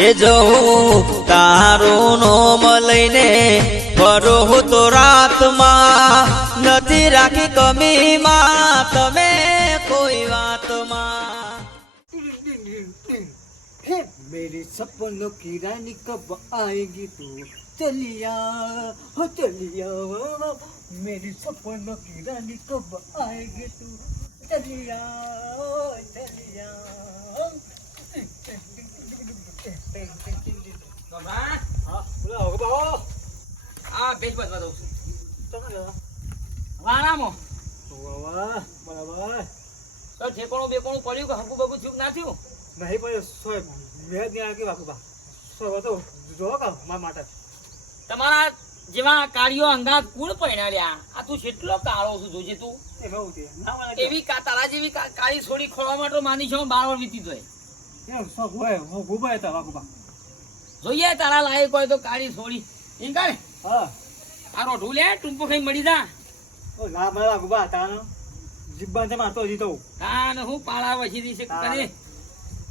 એ જવું તારું નોમ લઈને ફરો તો રાતમાં નથી રાખી કમીમાં તમે કોઈ વાતમાં मेरे सपनों की रानी कब आएगी तू चलिया हो चलिया मेरे सपनों की रानी कब आएगी तू चलिया हो चलिया બાબા હા બોલો બાબા આ બેજ બદવા દઉં છું તમે વારામો વાહ બરાબર તો ઠેકોણું બેકોણું પડ્યું કે હકુ બકુ ચૂક ના થયું નહીં પણ સોય મેં જ નહીં આગી બાપા સોય તો જો કા મારા માટે તમારા જેવા કાર્યો અંગાત કુણ પહેણાડ્યા આ તું કેટલો કાળો છું જોજે તું એ બહુ તે ના મને એવી તારા જેવી કાળી છોડી ખોળવા માટે માની છો 12 વાર વીતી જોય એ સો હોય હું ગુબાય તા બાપા જોઈએ તારા લાયક હોય તો કાળી છોડી એમ કરે હા આ રોઢું લે ટૂંપો ખાઈ મળી જા ઓ ના મારા ગુબા તાનો જીબ્બાન તે મારતો જીતો કાન હું પાળા વછી દી છે કરે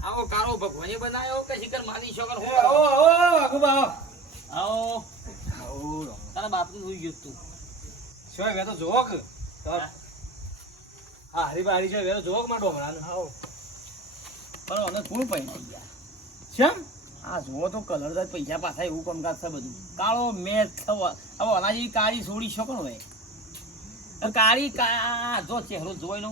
આવો કાળો ભગવાને બનાવ્યો કે શિકર માની છો કર ઓ ગુબા આવો આવો તારા બાપનું જોઈ ગયું તું સોય વે તો જોક હા હરી બારી છે વે તો જોક માં ડોમરાનો હાઓ પણ અમે કોણ પહેણાઈ ગયા કેમ આ જો તો કલર જ પૈસા પાછા એવું કામકાજ છે બધું કાળો મેચ હવે અનાજી કાળી છોડી શકો ને ભાઈ કાળી જો ચહેરો જોઈ નો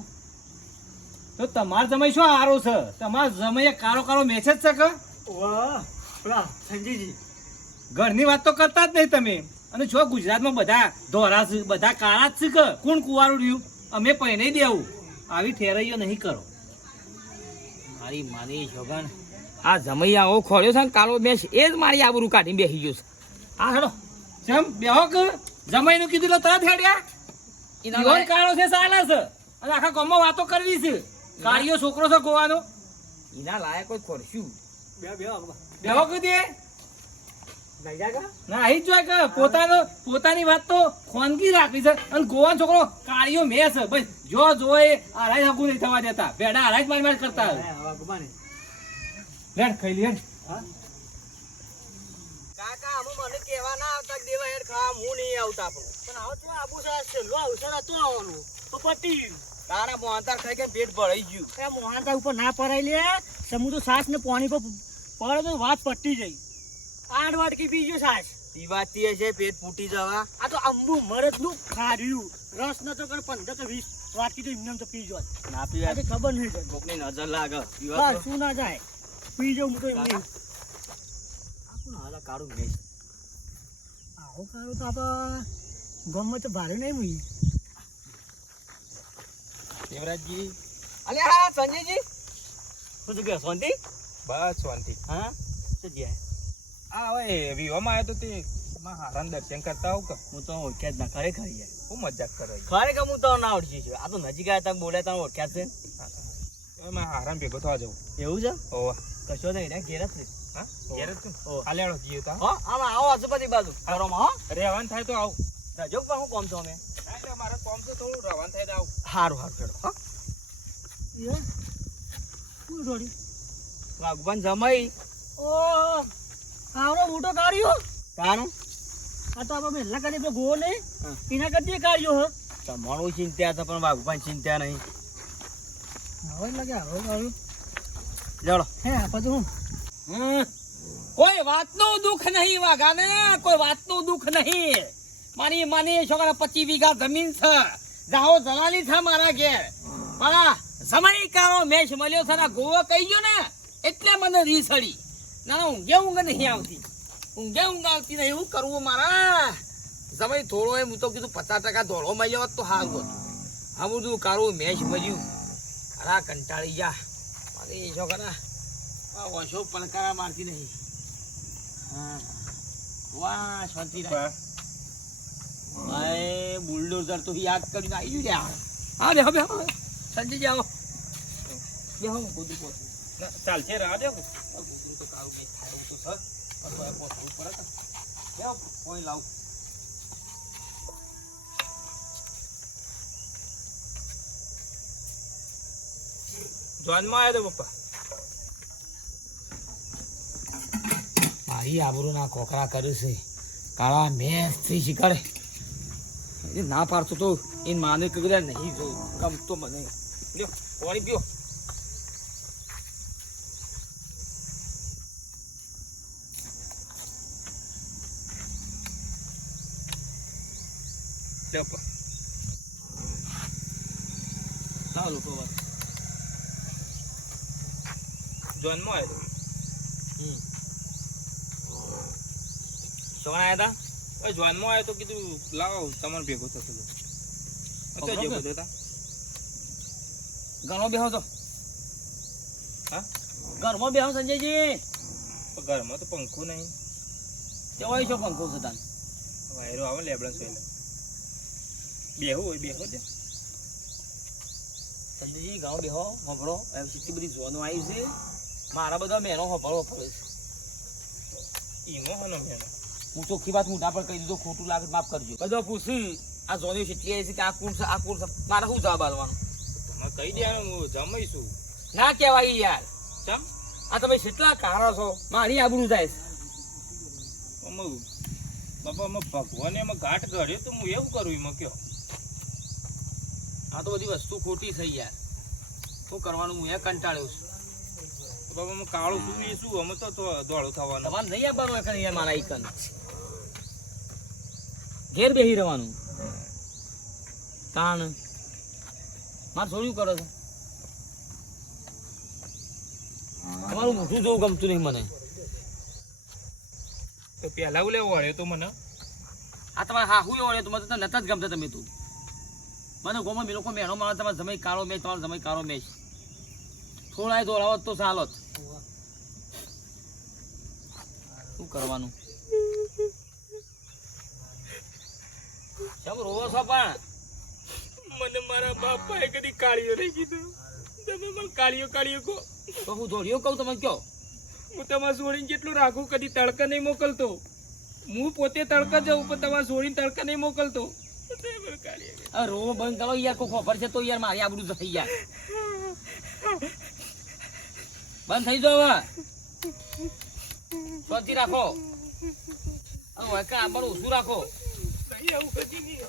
તો તમાર જમાઈ શું હારો છે તમાર જમાઈ કાળો કાળો મેચ જ છે કે વાહ પેલા સંજીજી ઘરની વાત તો કરતા જ નહીં તમે અને જો ગુજરાતમાં બધા ધોરા છે બધા કાળા જ છે કે કોણ કુવારું રહ્યું અમે પહેરી દેવું આવી ઠેરાઈઓ નહીં કરો મારી માની છોગન આ જમૈયાઓ ખોળ્યો છે ને કાળો મેચ એ જ મારી આબરૂ કાઢીને બેસી ગયો છે હા હેડો કેમ બેહો કે જમાઈ નું કીધું તરત હેડ્યા ઈવન કાળો છે સાલા છે અને આખા ગામમાં વાતો કરવી છે કાળિયો છોકરો છે ગોવાનો એના લાયક કોઈ ખોરશું બેહો કીધી ના અહીં જ કે પોતાની વાત તો ખોનગી રાખવી છે અને ગોવાનો છોકરો કાળિયો મેસ બસ જો જોએ આરાજ હગું નહીં થવા દેતા બેડા આરાજ માર કરતા લેડ ખાઈ લે કાકા હું મને કેવા ના આવતા દેવા હેડ ખા હું નહીં આવતા પણ આવો તો આબુ છે લો અવસર હતો આવવાનું તો પતી તારા મોહનતાર ખાઈ કે પેટ ભરાઈ ગયું એ મોહનતા ઉપર ના પરાઈ લે સમુદ્ર સાસ ને પાણી પર પડે તો વાત પટી જઈ 8 વાટકી પી ગયો સાસ પીવાતી છે પેટ ફૂટી જવા આ તો અંબુ મરદ નું ખાર્યું રસ ન તો કર 15 કે 20 વાટકી તો એમને તો પી જો ના પીવા આજે ખબર નહીં પડે કોકની નજર લાગે બસ શું ના જાય પી જાઉં હું તો એમને આપણ હાલા કાળું મેચ આવો કાળું તો આપા ગમે તો ભારે નહીં મુઈ દેવરાજજી અલે હા સંજયજી શું કે શાંતિ બસ શાંતિ હા શું ગયા આ હવે વિવામાં આવ્યો તો તે હારાન દર્શન કરતા આવું કે હું તો ઓળખ્યા જ ના ખરેખર યાર હું મજાક કરે ખરેખર હું તો ના ઓળખી છું આ તો નજીક આવ્યા તા બોલ્યા તા ઓળખ્યા છે એમાં હારાન ભેગો થવા જવું એવું છે ઓવા કશો નહીં ને ઘેર જ છે હા ઘેર જ છું ઓ. હાલે આવો જીએ તા હા આમાં આવો આજુબાજુ બાજુ ઘરોમાં હો રહેવાનું થાય તો આવું રજો પણ હું કોમ છો અમે ના એટલે મારે કોમ છે થોડું રહેવાનું થાય તો આવું હારું હારું હેડો હા શું જોડી ભગવાન જમાઈ ઓ આવરો મોટો કાઢ્યો તાનું આ તો આપણે મહેલા કાઢી તો ગો નહીં હા. એના કરતી કાઢ્યો હો તમારું ચિંતા છે પણ ભગવાન ચિંતા નહીં હવે લાગે હવે કાઢ્યું જડો હે આ બધું કોઈ વાતનું દુઃખ નહીં વાઘાને કોઈ વાતનું દુઃખ નહીં મારી છોકરા 25 વીઘા જમીન છે જાઓ જલાલી છે મારા ઘેર મારા સમય કાળો મેચ મળ્યો છે ને ગોવો કહી ગયો ને એટલે મને રીસડી ના ઊંઘ નહીં આવતી ઊંઘ આવતી નહીં એવું કરવું મારા સમય થોડો એમ હું તો કીધું 50% ધોળો મળ્યો હોત તો સારું હતું આ બધું કાળું મેચ મળ્યું ખરા કંટાળી જા મારી છોકરા ઓછો પલકારા મારતી નહીં હા વાહ શાંતિ રાખ ભાઈ બુલડોઝર તો યાદ કરીને આવી ગયું હા બે હવે સંજય જાઓ બે હું કુદું પોતું ચાલશે રાહ દે કૂતરું તો કાળું કંઈ થાય એવું તો સર પોતવું પડે કે જાઓ કોઈ લાવ જોનમાં આવ્યો તો પપ્પા મારી આબરૂના કોકરા કર્યું છે કાળા મેં થી શીખવાડે એ ના પાડતો તો એ માને કગડ્યા નહીં જો ગમતો મને લ્યો પાણી પીઓ લ્યો પા. ના લોકો વાત જોનમાં આવ્યો શું આવ્યા હતા તો જોનમાં આવ્યો તો કીધું લાવો તમારે ભેગો થતો હતો. અત્યારે જે બધો હતા ઘરમાં બેહો તો હા ઘરમાં બેહો સંજયજી તો ઘરમાં તો પંખો નહીં કેવાય છો પંખો છે તાન વાયરો આવે લેબડા સોઈને બેહો હોય બેહો દે સંજયજી ઘણો બેહો હોભળો એમ કેટલી બધી જોવાનું આવી છે મારા બધા મેનો હોભળવો પડે છે ઈમો હનો મેનો હું ચોખ્ખી વાત મોઢા પર કહી દીધું ખોટું લાગે માફ કરજો બધો પૂછી આ જોની કેટલી આવી છે કે આ કોણ છે આ કોણ છે મારે શું જવાબ આપવાનો તમે કહી દેવાનું હું જમાઈશું ના કહેવાય યાર ચમ આ તમે કેટલા કારા છો મારી આબરૂ જાય છે અમે બાપા અમે ભગવાને એમાં ઘાટ ઘડ્યો તો હું એવું કરું એમાં કયો આ તો બધી વસ્તુ ખોટી થઈ યાર શું કરવાનું હું એ કંટાળ્યો છું બાપા અમે કાળું શું એ શું અમે તો દોડો થવાનું તમારે નહીં આવવાનું એકણ યાર મારા ઈકન ઘેર બેસી રહેવાનું તાણ મારે છોડ્યું કરો છો તમારું મોઢું જોવું ગમતું નહીં મને તો પેલા હું લેવો વળ્યો તો મને આ તમારે હા હું એવડે તો મને તો નતા જ ગમતા તમે તું મને ગોમાં મેં લોકો મેનો મારો તમારે જમાઈ કાળો મેચ તમારો જમાઈ કાળો મેચ થોડા દોડાવત તો ચાલોત શું કરવાનું કેમ રોવો છો પણ મને મારા બાપાએ કદી કાળીઓ નહીં કીધું તમે મને કાળીઓ કાળીઓ કહો તો હું દોડ્યો કહું તમે કયો હું તમારે છોડીને જેટલું રાખું કદી તડકા નહીં મોકલતો હું પોતે તડકા જાઉં પણ તમારે છોડીને તડકા નહીં મોકલતો અરે રોવો બંધ કરો યાર કોઈ ખબર છે તો યાર મારી આબરૂ થઈ યાર બંધ થઈ જાવ હવે શાંતિ રાખો હવે વળકા આંબાનું ઓછું રાખો આવું કદી નહીં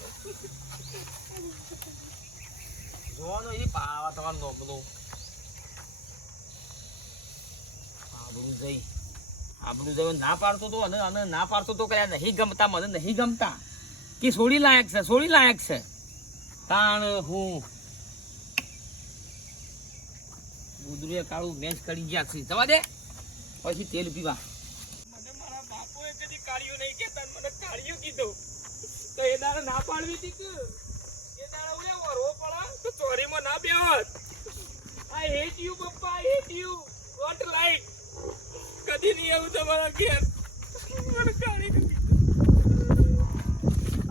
જોવાનું એ પાવા તમારું નોમ બધું આબરૂ જઈ ના પાડતો તો અને ના પાડતો તો કયા નહીં ગમતા મને નહીં ગમતા કે છોડી લાયક છે તાણ હું ગુદરીએ કાળું મેચ કરી ગયા છે જવા દે પછી તેલ પીવા મને મારા બાપુએ કદી કાળીઓ નહીં કહેતા ને મને કાળીઓ કીધો તો એ દાડે ના પાડવી હતી કે એ દાડે હું એવો રો પડા તો ચોરીમાં ના બેહત આઈ હેટ યુ પપ્પા I hate you what like કદી નહીં આવું તમારા ઘેર મને કાળીઓ કીધું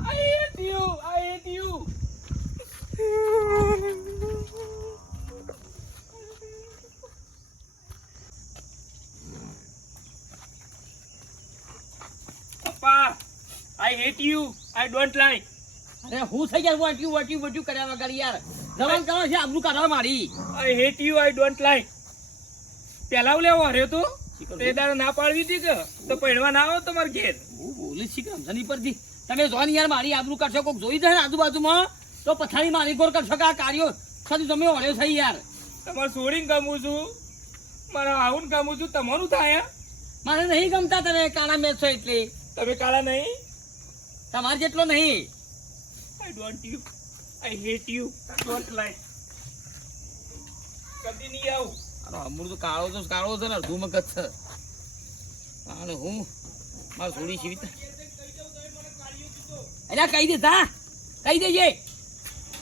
આઈ હેટ યુ પપ્પા I hate you I don't like અરે હું થઈ ગયા વટ્યું કર્યા વગર યાર જવાન કરો છે આબરૂ કાઢવા મારી I hate you I don't like પેલા લેવો હર્યો તો તે દાડે ના પાડવી હતી કે તો પહેરવા ના આવો તમારે ઘેર હું બોલી શીખ સમજની પરથી તમે જોવાની યાર મારી આબરૂ કાઢશો કોઈક જોઈ જાય આજુબાજુમાં તો પથારી મારી ગોર કરશો કે આ કાર્યો સાચું તમે ઓળ્યો થઈ યાર તમારે છોડીને ગમું છું મારા આવું ગમું છું તમારું થાય મારે નહીં ગમતા તમે કાળા મેચ છો એટલે તમે કાળા નહીં તમારે જેટલો નહીં I don't you I hate you don't like કદી નહીં આવું અરે અમૃત તો કાળો છે ને અડધું મગજ છે અને હું મારે થોડી સીવી અલ્યા કહી દે તા કહી દેજે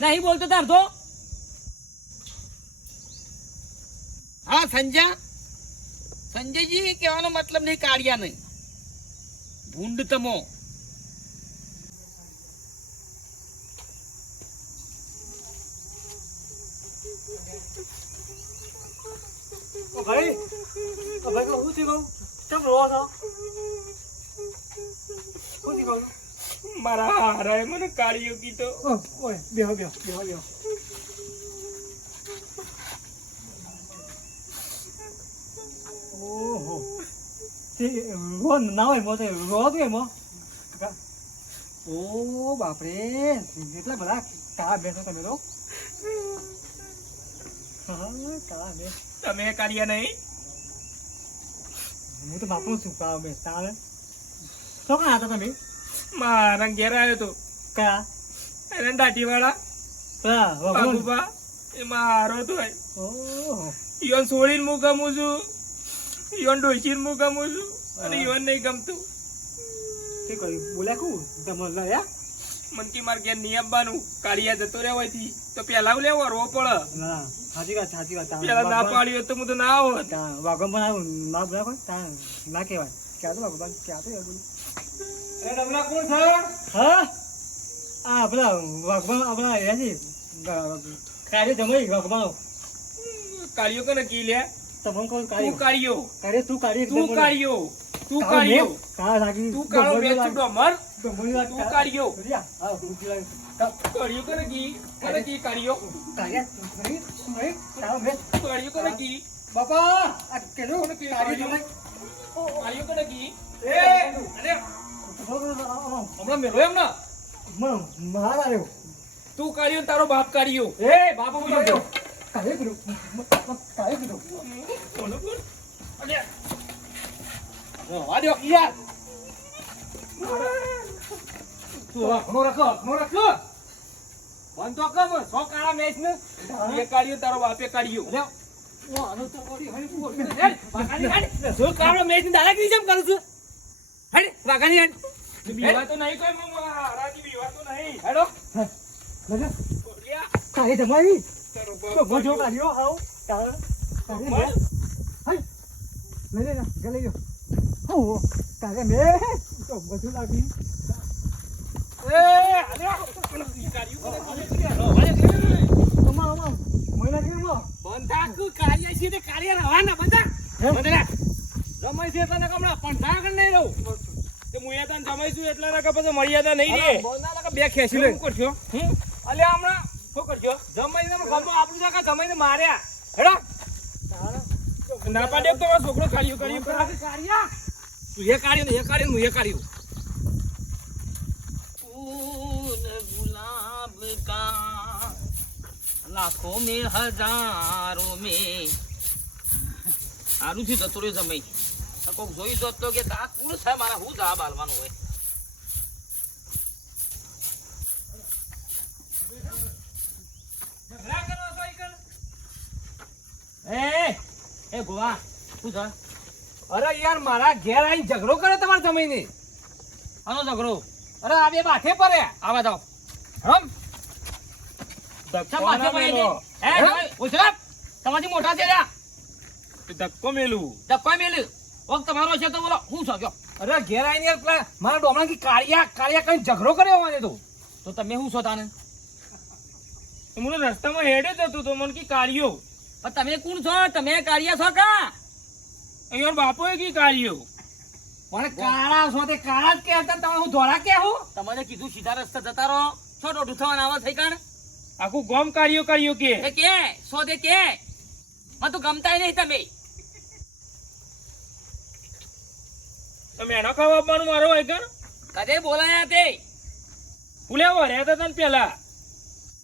નહીં બોલતો તાર તો હા સંજયજી કહેવાનો મતલબ નહીં કાઢ્યા નહીં ભૂંડ તમો ભાઈ ભાઈ હું થી કહું કેમ રોવો છો હું થી કહું મારા હારાએ મને કાળીઓ કીધો ઓય બેહો ઓહો તે રો ના હોય મોતે રો કે મો ઓ બાપરે એટલા બધા કાળા બેસો તમે તો હા કાળા બે તમે કાર્ય નહીં હું તો બાપુ છું કાળા બે તારે શું કાં હતા તમે મારા ઘેર આવ્યો તો કયા એને દાઢીવાળા પેલા ભગવાન બાબુબા એ મારો તો ઓહ ઈવન છોડીને હું ગમું છું ઈવન ડોસીને હું ગમું છું અને ઈવન નહીં ગમતું તે કરી બોલ્યા કું તમે લયા મન કી માર ઘેર નિયમ બાનું કાળિયા જતો રહ્યો હોયથી તો પેલા લેવો રો પડે ના સાચી વાત પેલા ના પાડ્યો તો હું તો ના આવત વાગમ પણ આવું ના બોલા કોઈ ના કહેવાય ક્યાં તો ભગવાન ક્યાં તો એવું એ ડબલા કોણ છે હા આ પેલા વાઘબાન આપણા એથી કાર્ય જમાઈ વાઘબાનો કાળિયો કને કી લે તમને કહું તું કાર્ય કાળિયો કાર્ય તું કાર્ય તું કાળિયો તું કાળિયો કાળા લાગી તું કાળો મેચ ડોમર ડમરી વાત તું કાળિયો હા ગુજી લાગી કાળિયો કને કી કાળિયો કાર્ય નહીં કાળો મેચ કાળિયો કને કી બાપા આ કેનો કાર્ય જમાઈ કાળિયો કને કી એ અરે હમણાં મેલો એમ ને મારા રહ્યો તું કાળિયો ને તારો બાપ કાળિયો એ બાપા હું જાઉં કાર્ય કીધું કોનો કોણ અરે આડ્યો યાર તું ઘણો રાખો મન તો કમ સો કાળા મેચ ને એ કાળિયો તારો બાપે કાળિયો અરે ઓ આનો તો કોડી હણી તું જો કાળો મેચ ને દાદાગીરી કેમ કરું છું હડી વાગાની હડ બીવા તો નહીં કોઈ મમ્મા હારાજી બીવા તો નહીં હેડો લગા બોલ્યા કાય જમાઈ તારો તો બાપ ગોજો કાઢ્યો હાવ કાળો મર. હાય લે ગલે ગયો હો કાગે મે તો બધું લાગી એ આલ્યો કાળિયો અમા મહિના કે મો બંધા તું કાર્ય છે તે કાર્ય રવાના બંધા હે? બંધા જમાઈ છે તને કમણા પણ તા કર નહીં રહું તે હું યાદ જમાઈ છું એટલા ના પછી મર્યાદા નહીં રે બોલના લગા બે ખેંચી લે શું કરજો અલ્યા હમણાં શું કરજો જમાઈને ગમો આપણું જાકા જમાઈને માર્યા હેડો ના પાડે તો મારો છોકરો કાર્યો કર્યું કાર્ય તું એ કાર્ય ને એ કાર્ય હું એ કાર્યું फूल गुलाब का लाखों में हजारों में સારું થી જતો રહ્યો સમય કોક જોઈ જોતો કે આ કુળ છે મારા હું જા બાલવાનું હોય એ ગોવા શું છે અરે યાર મારા ઘેર આવીને ઝઘડો કરે તમારા જમીને આનો ઝઘડો અરે આ બે બાથે પડે આવા જાઓ હમ સબ માથે પડે છે એ ઉછરપ તમારી મોટા છે લ્યા ધક્કો મેલું ધક્કો મેલ ઓક તમારો છે તો બોલો હું છો કયો અરે ઘેર આવીને યાર પેલા મારા ડોમણા કી કાળિયા કઈ ઝઘડો કર્યો મને તો તમે શું છો તાને મને રસ્તામાં હેડે જ હતું તો મને કી કાળિયો પણ તમે કોણ છો તમે કાળિયા છો કા અહીંયા બાપોએ કી કાળિયો પણ કાળા છો તે કાળા જ કહેતા તમે હું ધોળા કે હું તમારે કીધું સીધા રસ્તે જતા રહો છો દોઢું થવાના આવા થઈ કાણ આખું ગોમ કાળિયો કાળિયો કે એ કે સો દે કે મને તો ગમતાય નહીં તમે એનો ખાવા આપવાનું મારો હોય કણ કદે બોલાયા તે ફૂલ્યા રહ્યા હતા તને પેલા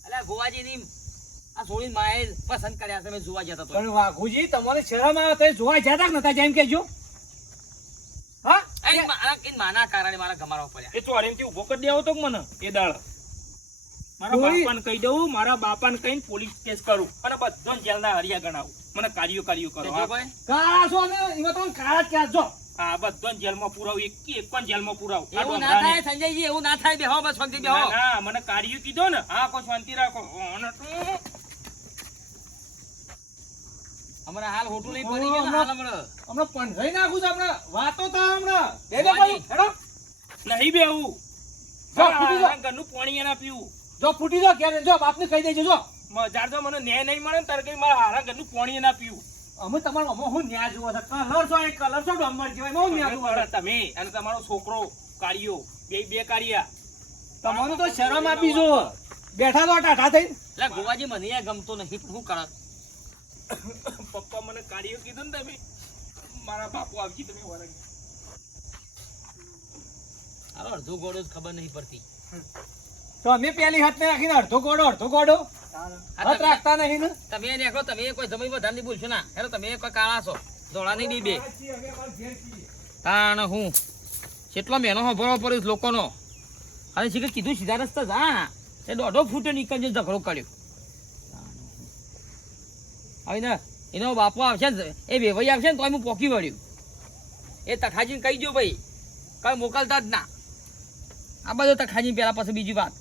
અલ્યા ગોવાજીની આ છોડીને માએ પસંદ કર્યા તમે જોવા જતા તો પણ વાઘુજી તમારે શરમ આવે તો જોવા જતા કે નતા જેમ કેજો હા એ માના કારણે મારા ગમાડવા પડ્યા એ ચોરીથી ઉભો કરી દેવો તો મને એ દાળ મારા કોઈ- બાપાને કહી દઉં મારા બાપાને કહીને પોલીસ કેસ કરું અને બધો જેલના હરિયા ગણાવું મને કાર્યો તે કરો જો ભાઈ કાળા છો ને એમાં તમે કાળા જ ક્યાં જો હા બધો જેલમાં પુરાવું એક પણ જેલમાં પુરાવું આ એવું ના ડોમરાને. થાય સંજયજી એવું ના થાય બેહો બસ શાંતિ બેહો ના, ના, મને કાર્યો કીધો ને હા કોઈ શાંતિ રાખો અને તું- હમણાં હાલ હોટું લઈ પડી ગયો ને હાલ હમણાં હમણાં પંઢરાઈ નાખું છું હમણાં વાતો તો હમણાં બે બે વાજી. બાજુ હેડો નહીં બેવું જો, ફૂટી જાઓ. ઘરનું પાણી એના પીવું જો ફૂટી જો ક્યારે જો બાપને કહી દેજો જો જાર જો મને ન્યાય નહીં મળે ને તારે કઈ મારા હારા ઘરનું પાણી એના પીવું અમે તમારો અમે હું ન્યા જોવો છે કલર છો એક કલર છો ડોમર જેવાય હું ન્યા જોવો છે તમે અને તમારો છોકરો કાળિયો બે કાળિયા તમને તો શરમ આપી જો બેઠા તો ટાટા થઈને એટલે ગોવાજી મને એ ગમતો નહીં શું કરે પપ્પા મને કાળિયો કીધું ને તમે મારા બાપુ આવજી તમે વરંગ અડધો ગોળો જ ખબર નહીં પડતી. તો અમે પેલી હાથને રાખીને અડધો ગોળો હાથ રાખતા નહીં ને તમે નીકળો, તમે કોઈ જમી વધારે નહીં બોલશો ના. હેલો તમે કોઈ કાળા છો, ધોળા નહીં બી બે. તાણ હું કેટલો મહેનો ભરવો પડ્યો લોકોનો. અને શીખર કીધું સીધા રસ્તા જા, એ 1.5 ફૂટે નીકળજો ઝઘડો કર્યો. હવે ને એનો બાપો આવશે ને, એ વેવાઈ આવશે ને તો હું પોકી વળ્યું. એ તખાજીને કહી દો ભાઈ, કઈ મોકલતા જ ના. આ બધું તખાજી પહેલા પછી બીજી વાત.